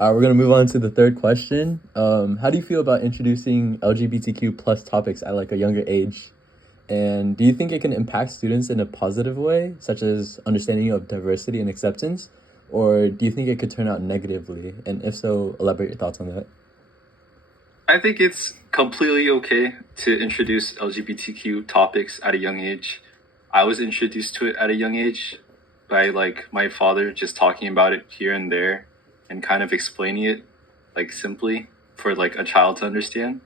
We're gonna move on to the third question. How do you feel about introducing LGBTQ plus topics at like a younger age? And do you think it can impact students in a positive way, such as understanding of diversity and acceptance? Or do you think it could turn out negatively? And if so, elaborate your thoughts on that. I think it's completely okay to introduce LGBTQ topics at a young age. I was introduced to it at a young age by like my father just talking about it here and there and kind of explaining it like simply for like a child to understand.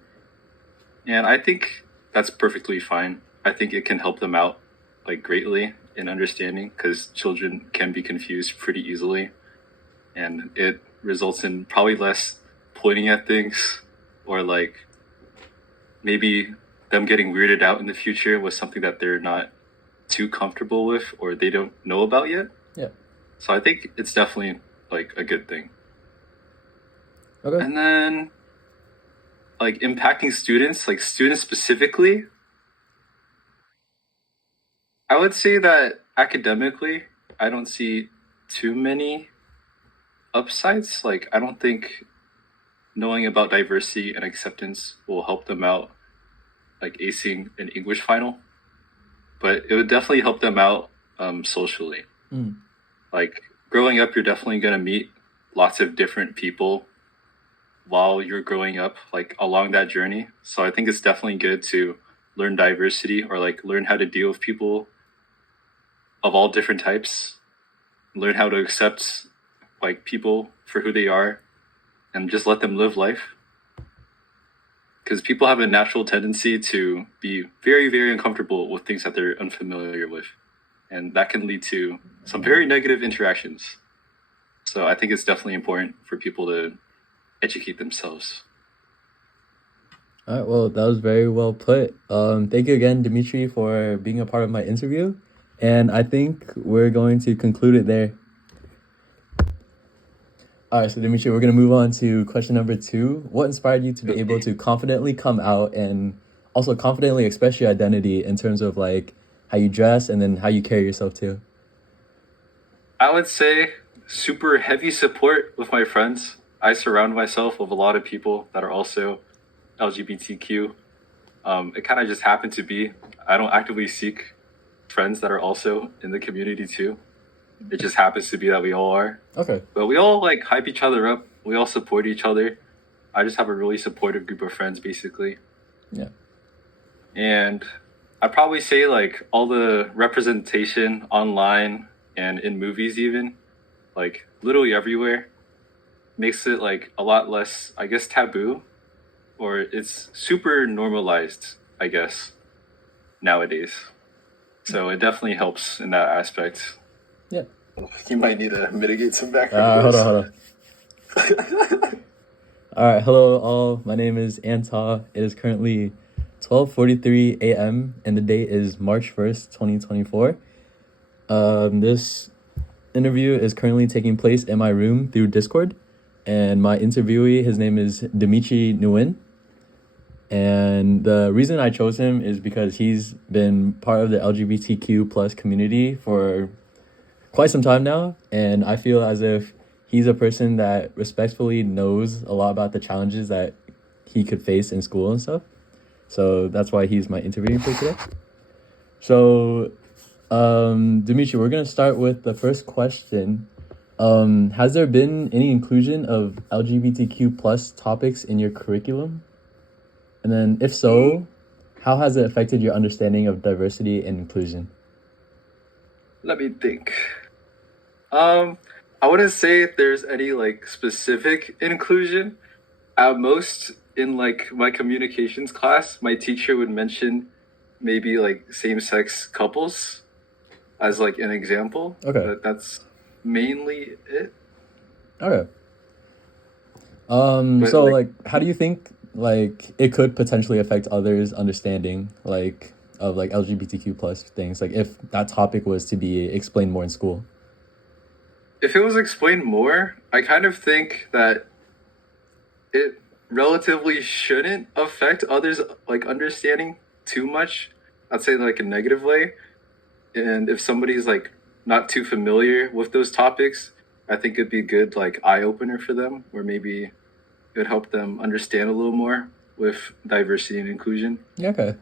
And I think that's perfectly fine. I think it can help them out like greatly in understanding because children can be confused pretty easily and it results in probably less pointing at things or like maybe them getting weirded out in the future with something that they're not too comfortable with or they don't know about yet. Yeah. So I think it's definitely like a good thing. Okay. And then like impacting students, like students specifically, I would say that academically, I don't see too many upsides. Like I don't think knowing about diversity and acceptance will help them out like acing an English final, but it would definitely help them out socially. Mm. Like growing up, you're definitely going to meet lots of different people while you're growing up, like along that journey. So I think it's definitely good to learn diversity or like learn how to deal with people of all different types, learn how to accept like people for who they are and just let them live life. Because people have a natural tendency to be very, very uncomfortable with things that they're unfamiliar with. And that can lead to some very negative interactions. So I think it's definitely important for people to educate themselves. All right. Well, that was very well put. Thank you again, Dimitri, for being a part of my interview. And I think we're going to conclude it there. All right, so Dimitri, we're going to move on to question number two. What inspired you to be able to confidently come out and also confidently express your identity in terms of like how you dress and then how you carry yourself too? I would say super heavy support with my friends. I surround myself with a lot of people that are also LGBTQ. It kind of just happened to be. I don't actively seek friends that are also in the community too. It just happens to be that we all are. Okay. But we all like hype each other up. We all support each other. I just have a really supportive group of friends basically. Yeah. And I'd probably say like all the representation online and in movies even, like literally everywhere, makes it like a lot less, I guess, taboo, or it's super normalized, I guess, nowadays. So it definitely helps in that aspect. Yeah. You might need to mitigate some background Hold noise. on, hold on. All right, hello all. My name is Anta. It is currently 12:43 a.m. and the date is March 1st, 2024. This interview is currently taking place in my room through Discord, and my interviewee, his name is Dimitri Nguyen. And the reason I chose him is because he's been part of the LGBTQ plus community for quite some time now, and I feel as if he's a person that respectfully knows a lot about the challenges that he could face in school and stuff. So that's why he's my interviewing for today. So, Dimitri, we're gonna start with the first question. Has there been any inclusion of LGBTQ plus topics in your curriculum? And then, if so, how has it affected your understanding of diversity and inclusion? Let me think. I wouldn't say if there's any like specific inclusion. At most, in like my communications class, my teacher would mention maybe like same-sex couples as like an example. Okay. But that's mainly it. Okay. But So like, like, how do you think like it could potentially affect others' understanding like of like LGBTQ plus things? Like, if that topic was to be explained more in school. if it was explained more, I kind of think that it relatively shouldn't affect others like understanding too much. I'd say like a negative way. And if somebody's like not too familiar with those topics, I think it'd be a good like eye opener for them, where maybe it would help them understand a little more with diversity and inclusion. Yeah, okay.